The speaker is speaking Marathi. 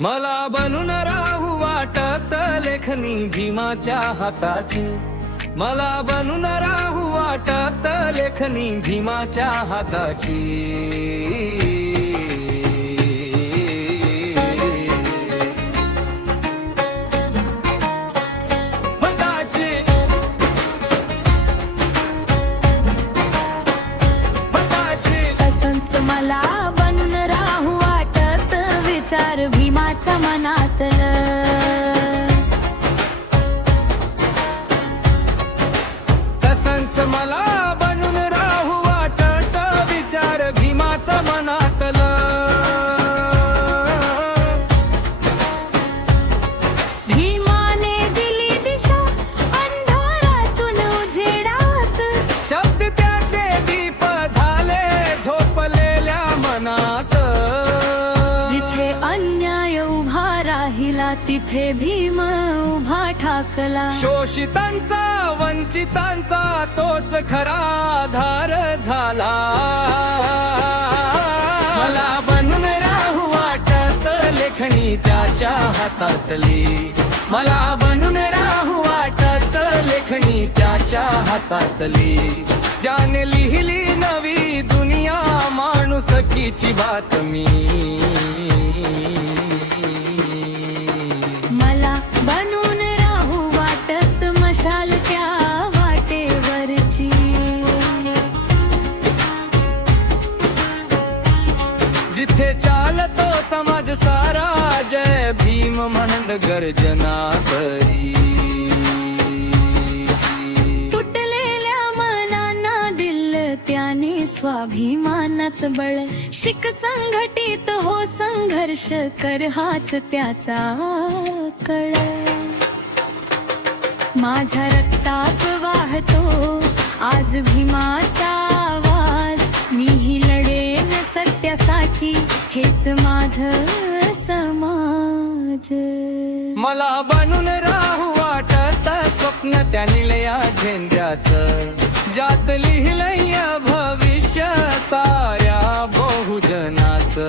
मला बनून राहू वाटत लेखनी भीमाच्या हाताची, मला बनून राहू वाटत लेखनी भीमाच्या हाताची। मला बनून राहू वाटत विचार भीमाचा मनातलं। तसंच मला बनून राहू वाटत विचार भीमाचा मनातलं। भीमाने दिली दिशा अंधारातून उजेडात, शब्द त्याचे दीप झाले झोपलेल्या मनात। जिथे अन्याय उभा राहिला तिथे भीम उभा ठाकला। शोषितांचा वंचितांचा तोच खरा आधार झाला। मला बनून राहू वाटत लेखणी त्याच्या हातातली, मला बनून राहू वाटत लेखणी त्याच्या हातातली। ज्याने लिहिली नवी दुनिया माणुसकीची बातमी। मला बनून राहू वाटत मशाल त्या वाटेवरची, जिथे चालतो समाज सारा जय भीम म्हणत गर्जना करी। तुटलेल्या मनांना दिल त्याने स्वाभिमानाच बळ। शिक संघटित हो संघर्ष कर हाच त्याचा कळ। माझ्या रक्तात वाहतो आज भीमाचा आवाज, मीही लढेन सत्यासाठी हेच माझं समाज। मला बनून राहू वाटत स्वप्न त्या निळ्या झेंड्याचं, ज्यात लिहिलंय भविष्य साऱ्या बहुजनाचं।